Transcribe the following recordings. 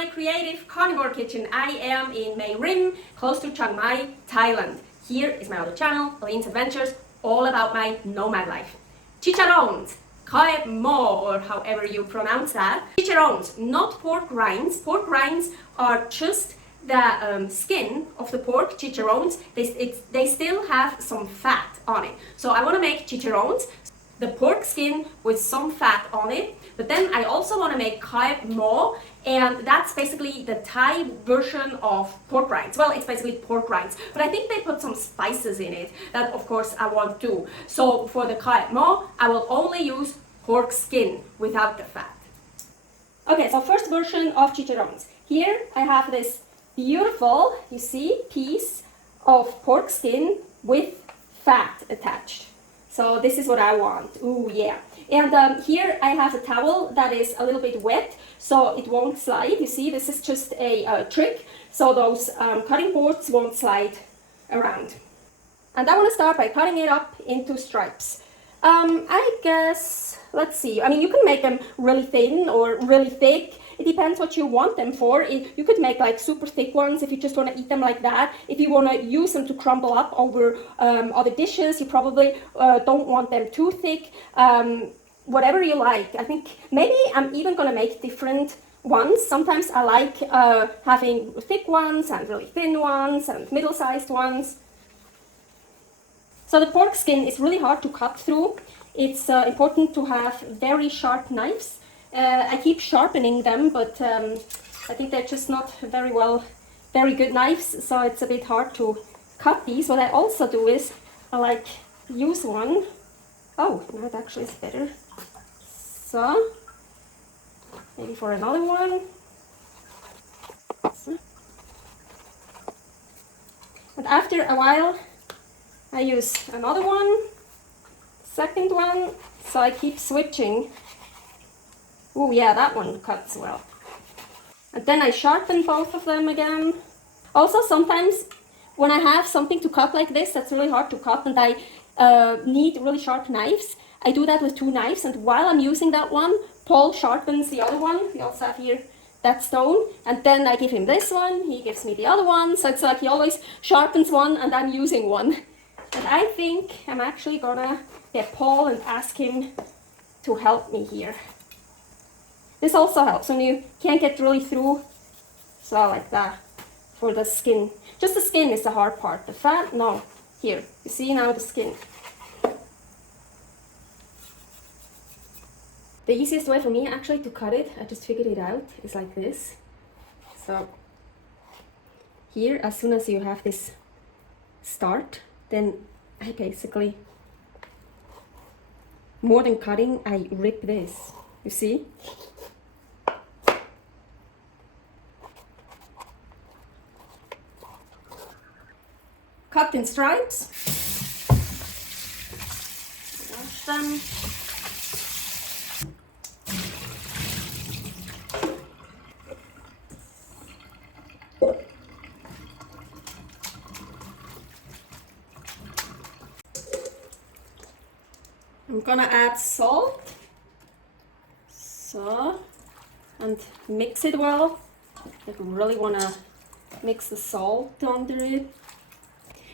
my creative carnivore kitchen. I am in Mae Rim, close to Chiang Mai, Thailand. Here is my other channel, Aline's Adventures, all about my nomad life. Chicharrones, Kaeb Moo, or however you pronounce that. Chicharrones, not pork rinds. Pork rinds are just the skin of the pork. Chicharrones, they still have some fat on it. So I want to make chicharrones, the pork skin with some fat on it. But then I also want to make Kaeb Moo, and that's basically the Thai version of pork rinds. Well, it's basically pork rinds, but I think they put some spices in it that of course I want to. So for the Kaeb Moo, I will only use pork skin without the fat. Okay, so first version of chicharrones. Here I have this beautiful, you see, piece of pork skin with fat attached. So this is what I want. Ooh, yeah. And here I have a towel that is a little bit wet, so it won't slide. You see, this is just a trick, so those cutting boards won't slide around. And I want to start by cutting it up into stripes. I guess, let's see, I mean, you can make them really thin or really thick. It depends what you want them for. You could make like super thick ones if you just want to eat them like that. If you want to use them to crumble up over other dishes, you probably don't want them too thick. Whatever you like. I think maybe I'm even going to make different ones. Sometimes I like having thick ones and really thin ones and middle-sized ones. So the pork skin is really hard to cut through. It's important to have very sharp knives. I keep sharpening them, but I think they're just not very good knives, so it's a bit hard to cut these. What I also do is I like use one. Oh, no, that actually is better. So maybe for another one. And after a while, I use another one, second one, so I keep switching. Oh yeah, that one cuts well. And then I sharpen both of them again. Also, sometimes when I have something to cut like this that's really hard to cut and I need really sharp knives, I do that with two knives, and while I'm using that one, Paul sharpens the other one. We also have here that stone, and then I give him this one, he gives me the other one, so it's like he always sharpens one and I'm using one. And I think I'm actually gonna get Paul and ask him to help me here. This also helps when you can't get really through, so like that, for the skin. Just the skin is the hard part, the fat, no. Here, you see now the skin. The easiest way for me actually to cut it, I just figured it out, is like this. So here, as soon as you have this start, then I basically, more than cutting, I rip this, you see? Cut in stripes. Wash them. I'm gonna add salt, so, and mix it well. I really wanna mix the salt under it.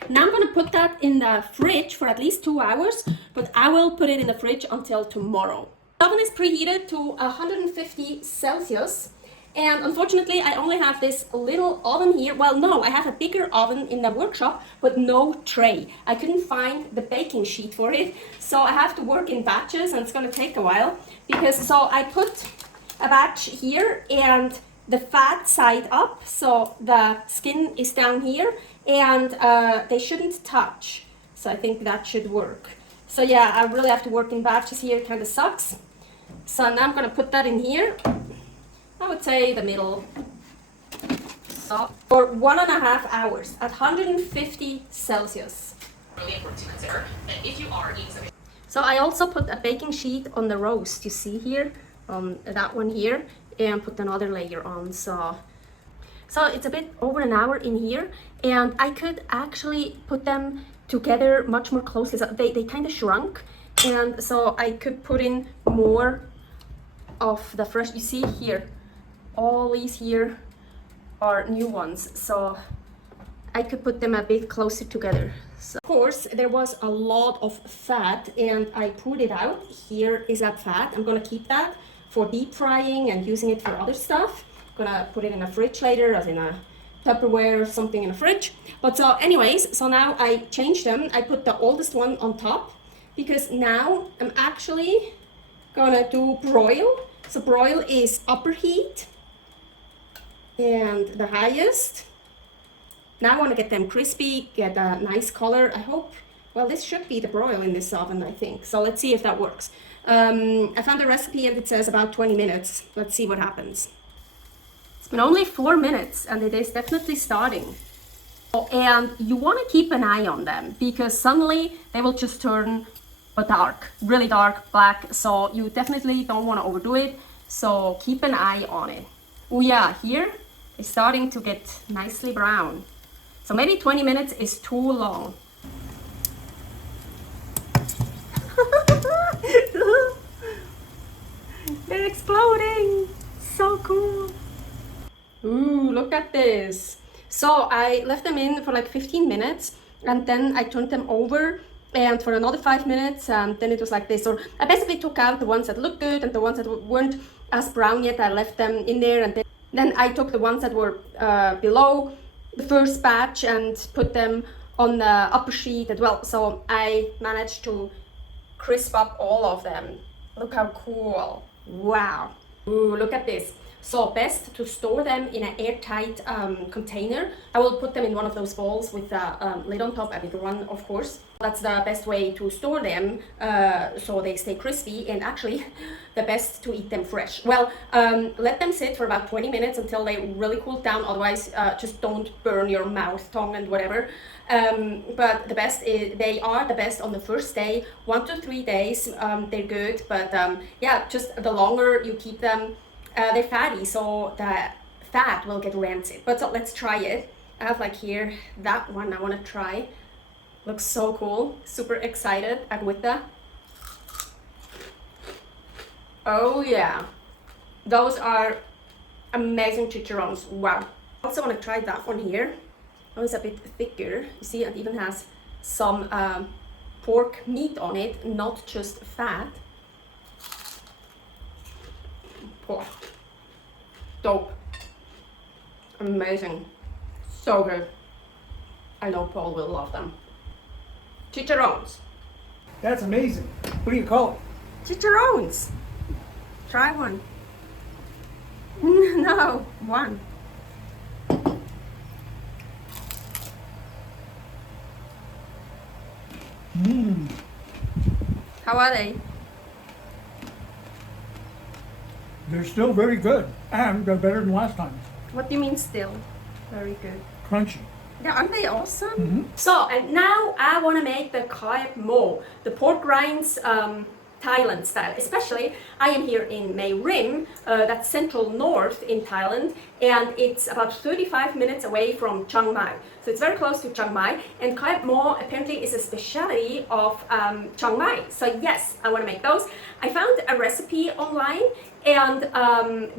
Now I'm gonna put that in the fridge for at least 2 hours, but I will put it in the fridge until tomorrow. The oven is preheated to 150 Celsius. And unfortunately, I only have this little oven here. Well, no, I have a bigger oven in the workshop, but no tray. I couldn't find the baking sheet for it, so I have to work in batches, and it's gonna take a while. So I put a batch here, and the fat side up, so the skin is down here, and they shouldn't touch. So I think that should work. So yeah, I really have to work in batches here, it kind of sucks. So now I'm gonna put that in here. I would say the middle. So for 1.5 hours at 150 Celsius. Really important to consider that if you are eating something. So I also put a baking sheet on the roast, you see here, that one here, and put another layer on. So it's a bit over an hour in here, and I could actually put them together much more closely. So they kind of shrunk, and so I could put in more of the fresh, you see here, all these here are new ones, so I could put them a bit closer together. So, of course, there was a lot of fat and I pulled it out. Here is that fat. I'm gonna keep that for deep frying and using it for other stuff. I'm gonna put it in a fridge later, as in a Tupperware or something in a fridge. But so anyways, so now I changed them. I put the oldest one on top because now I'm actually gonna do broil. So broil is upper heat and the highest. Now I want to get them crispy, get a nice color. I hope, well, this should be the broil in this oven, I think. So let's see if that works. I found a recipe and it says about 20 minutes. Let's see what happens. It's been only 4 minutes and it is definitely starting. And you want to keep an eye on them because suddenly they will just turn dark, really dark, black. So you definitely don't want to overdo it. So keep an eye on it. Oh yeah, here it's starting to get nicely brown. So maybe 20 minutes is too long. They're exploding. So cool. Ooh, look at this. So I left them in for like 15 minutes and then I turned them over and for another 5 minutes then it was like this. So I basically took out the ones that looked good and the ones that weren't as brown yet. I left them in there and then I took the ones that were below the first batch and put them on the upper sheet as well. So I managed to crisp up all of them. Look how cool. Wow. Ooh, look at this. So best to store them in an airtight container. I will put them in one of those bowls with a lid on top, a bigger one, of course. That's the best way to store them so they stay crispy, and actually the best to eat them fresh. Well, let them sit for about 20 minutes until they really cool down. Otherwise, just don't burn your mouth, tongue, and whatever. But the best is, they are the best on the first day. 1 to 3 days, they're good. But yeah, just the longer you keep them, they're fatty, so the fat will get rancid. But so let's try it. I have like here that one I want to try. Looks so cool. Super excited. Agüita. Oh yeah, those are amazing chicharrones. Wow. I also want to try that one here. Oh, it's a bit thicker. You see, it even has some pork meat on it, not just fat. Oh, dope. Amazing. So good. I know Paul will love them. Chicharrones. That's amazing. What do you call it? Chicharrones. Try one. No, one. Mmm. How are they? They're still very good, and they're better than last time. What do you mean still? Very good. Crunchy. Yeah, aren't they awesome? Mm-hmm. So, and now I want to make the Kaeb Moo, the pork rinds Thailand style. Especially, I am here in Mae Rim, that's central north in Thailand, and it's about 35 minutes away from Chiang Mai. So it's very close to Chiang Mai, and Kaeb Moo apparently is a specialty of Chiang Mai. So yes, I want to make those. I found a recipe online, and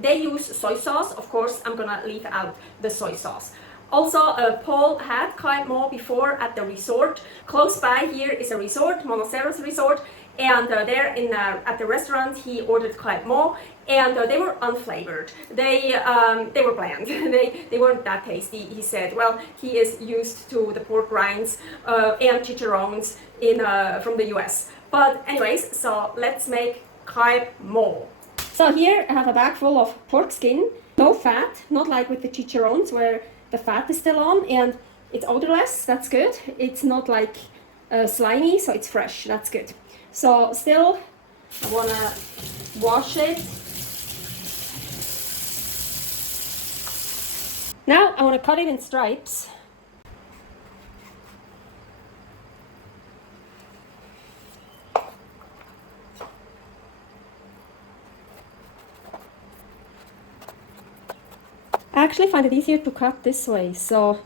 they use soy sauce. Of course, I'm gonna leave out the soy sauce. Also, Paul had Kaeb Moo before at the resort. Close by here is a resort, Monaceros Resort, and there at the restaurant he ordered Kaeb Moo, and they were unflavored. They were bland. they weren't that tasty. He said, well, he is used to the pork rinds and chicharrones from the US. But anyways, so let's make Kaeb Moo. So here I have a bag full of pork skin, no fat, not like with the chicharrones where the fat is still on, and it's odorless. That's good. It's not like slimy, so it's fresh. That's good. So still, I wanna wash it. Now I wanna cut it in stripes. I actually find it easier to cut this way. So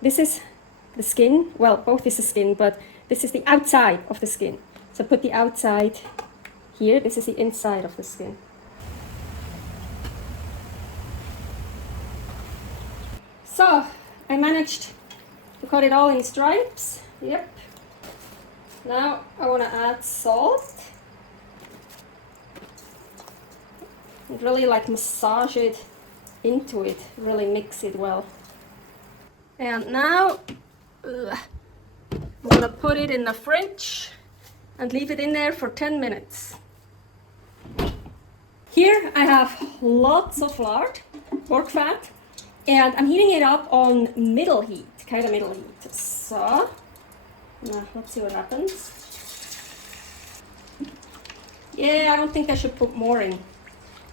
this is the skin. Well, both is the skin, but this is the outside of the skin. So put the outside here. This is the inside of the skin. So I managed to cut it all in stripes. Yep. Now I want to add salt and really like massage it into it, really mix it well. And now I'm gonna put it in the fridge and leave it in there for 10 minutes. Here I have lots of lard, pork fat, and I'm heating it up on middle heat, kind of middle heat. So, now let's see what happens. Yeah, I don't think I should put more in.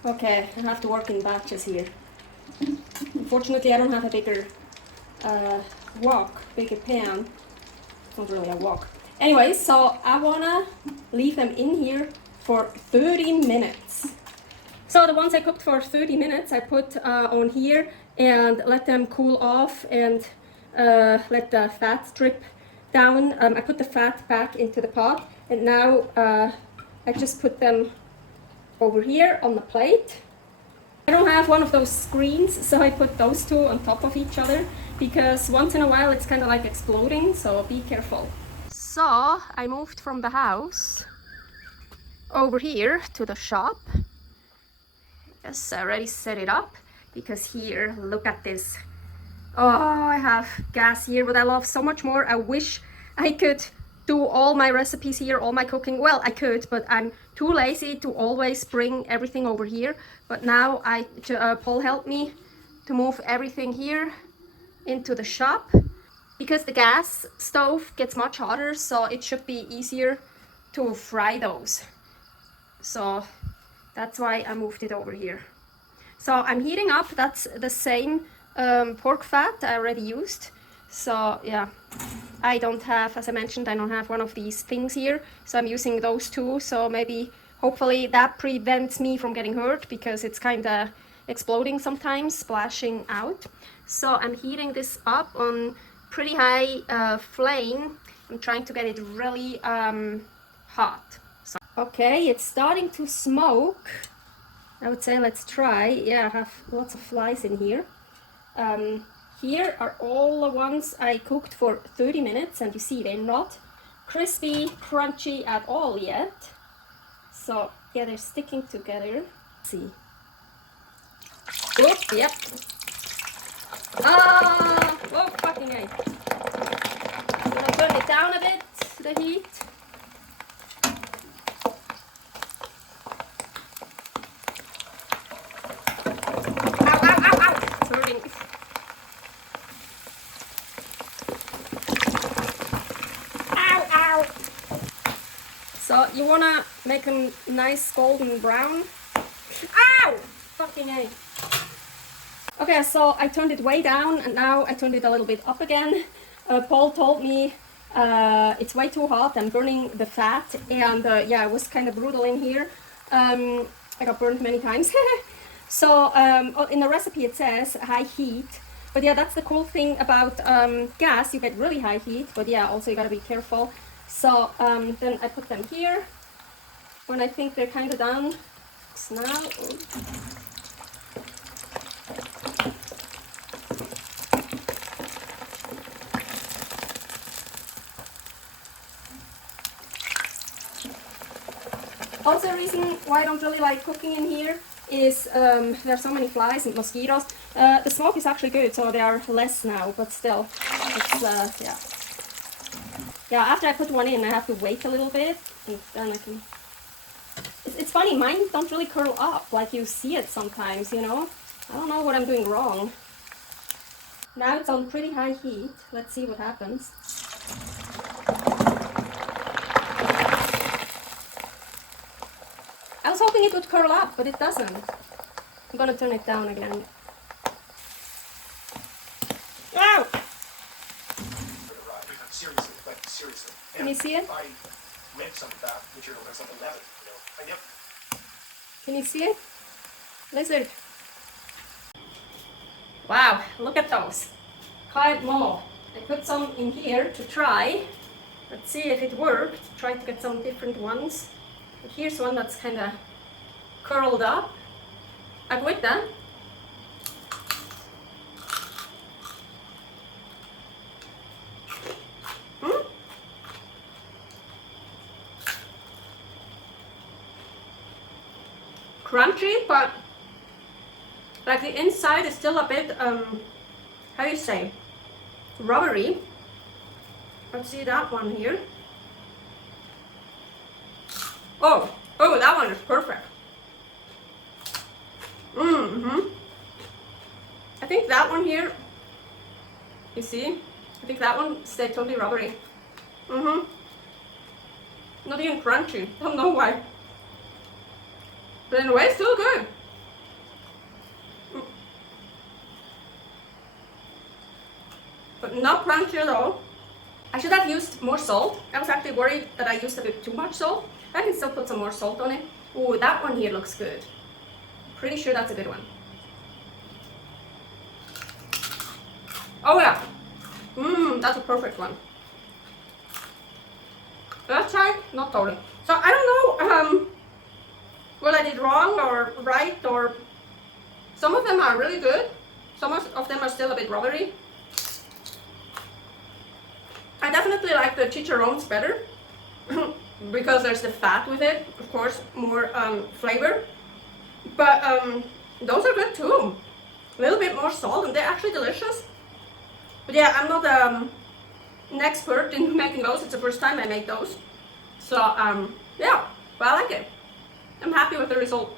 Okay, I have to work in batches here. Unfortunately, I don't have a bigger wok, bigger pan. It's not really a wok. Anyway, so I wanna leave them in here for 30 minutes. So the ones I cooked for 30 minutes, I put on here and let them cool off and let the fat drip down. I put the fat back into the pot, and now I just put them over here on the plate. I don't have one of those screens, so I put those two on top of each other because once in a while it's kind of like exploding, so be careful. So I moved from the house over here to the shop. Yes, I already set it up because here, look at this. Oh, I have gas here, but I love so much more. I wish I could do all my recipes here, all my cooking. Well, I could, but I'm too lazy to always bring everything over here. But now Paul helped me to move everything here into the shop because the gas stove gets much hotter, so it should be easier to fry those. So that's why I moved it over here. So I'm heating up, that's the same pork fat I already used. So yeah, I don't have, as I mentioned, I don't have one of these things here. So I'm using those two. So maybe, hopefully that prevents me from getting hurt because it's kind of exploding sometimes, splashing out. So I'm heating this up on pretty high flame. I'm trying to get it really hot. So, okay, it's starting to smoke. I would say let's try. Yeah, I have lots of flies in here. Here are all the ones I cooked for 30 minutes, and you see they're not crispy, crunchy at all yet. So yeah, they're sticking together. Let's see. Oop, yep. Ah, whoa, fucking A. I'm gonna turn it down a bit, the heat. So you wanna make them nice golden brown. Ow! Fucking A. Okay, so I turned it way down and now I turned it a little bit up again. Paul told me it's way too hot, I'm burning the fat, and yeah, it was kind of brutal in here. I got burned many times. So in the recipe it says high heat. But yeah, that's the cool thing about gas, you get really high heat, but yeah, also you gotta be careful. So then I put them here when I think they're kind of done. So now, also the reason why I don't really like cooking in here is there are so many flies and mosquitoes. The smoke is actually good, so there are less now, but still, it's, yeah. Yeah, after I put one in, I have to wait a little bit, and then I can... It's funny, mine don't really curl up like you see it sometimes, you know? I don't know what I'm doing wrong. Now it's on pretty high heat. Let's see what happens. I was hoping it would curl up, but it doesn't. I'm gonna turn it down again. Ow! Seriously. Can you see it? I read some of that material or something about it, you know. I never... Can you see it? Lizard. Wow, look at those. Kaeb Moo. I put some in here to try. Let's see if it worked. Try to get some different ones. But here's one that's kind of curled up. Aguita. crunchy, but like the inside is still a bit, how do you say, rubbery. Let's see that one here. Oh, that one is perfect. I think that one here, you see, I think that one stayed totally rubbery. Not even crunchy, don't know why. But anyway, it's still good. But not crunchy at all. I should have used more salt. I was actually worried that I used a bit too much salt. I can still put some more salt on it. Oh, that one here looks good. Pretty sure that's a good one. Oh yeah. That's a perfect one. Left side, not totally. So I don't know what I did wrong or right, or some of them are really good. Some of them are still a bit rubbery. I definitely like the chicharrones better because there's the fat with it, of course, more flavor. But those are good too. A little bit more salt and they're actually delicious. But yeah, I'm not an expert in making those. It's the first time I make those. So yeah, but I like it. I'm happy with the result.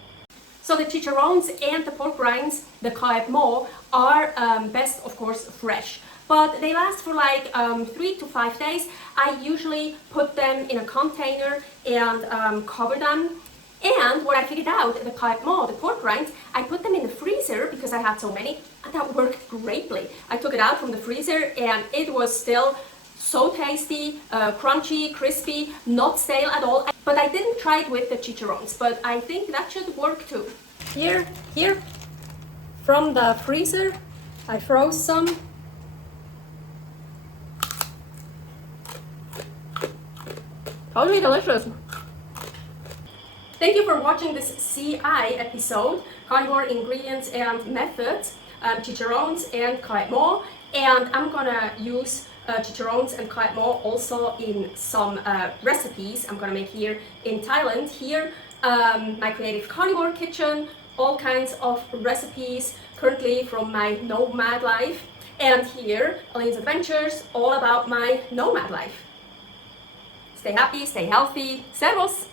So the chicharrones and the pork rinds, the Kaeb Moo, are best, of course, fresh. But they last for like 3 to 5 days. I usually put them in a container and cover them. And what I figured out, the Kaeb Moo, the pork rinds, I put them in the freezer because I had so many, and that worked greatly. I took it out from the freezer and it was still so tasty, crunchy, crispy, not stale at all. But I didn't try it with the chicharrones, but I think that should work too. Here, from the freezer, I froze some. Totally delicious. Thank you for watching this CI episode, Carnivore Ingredients and Methods, chicharrones and Kaeb Moo. And I'm gonna use chicharrones and Kaeb Moo also in some recipes I'm gonna make here in Thailand. Here, my creative carnivore kitchen, all kinds of recipes currently from my nomad life. And here, Aline's Adventures, all about my nomad life. Stay happy, stay healthy. Servus!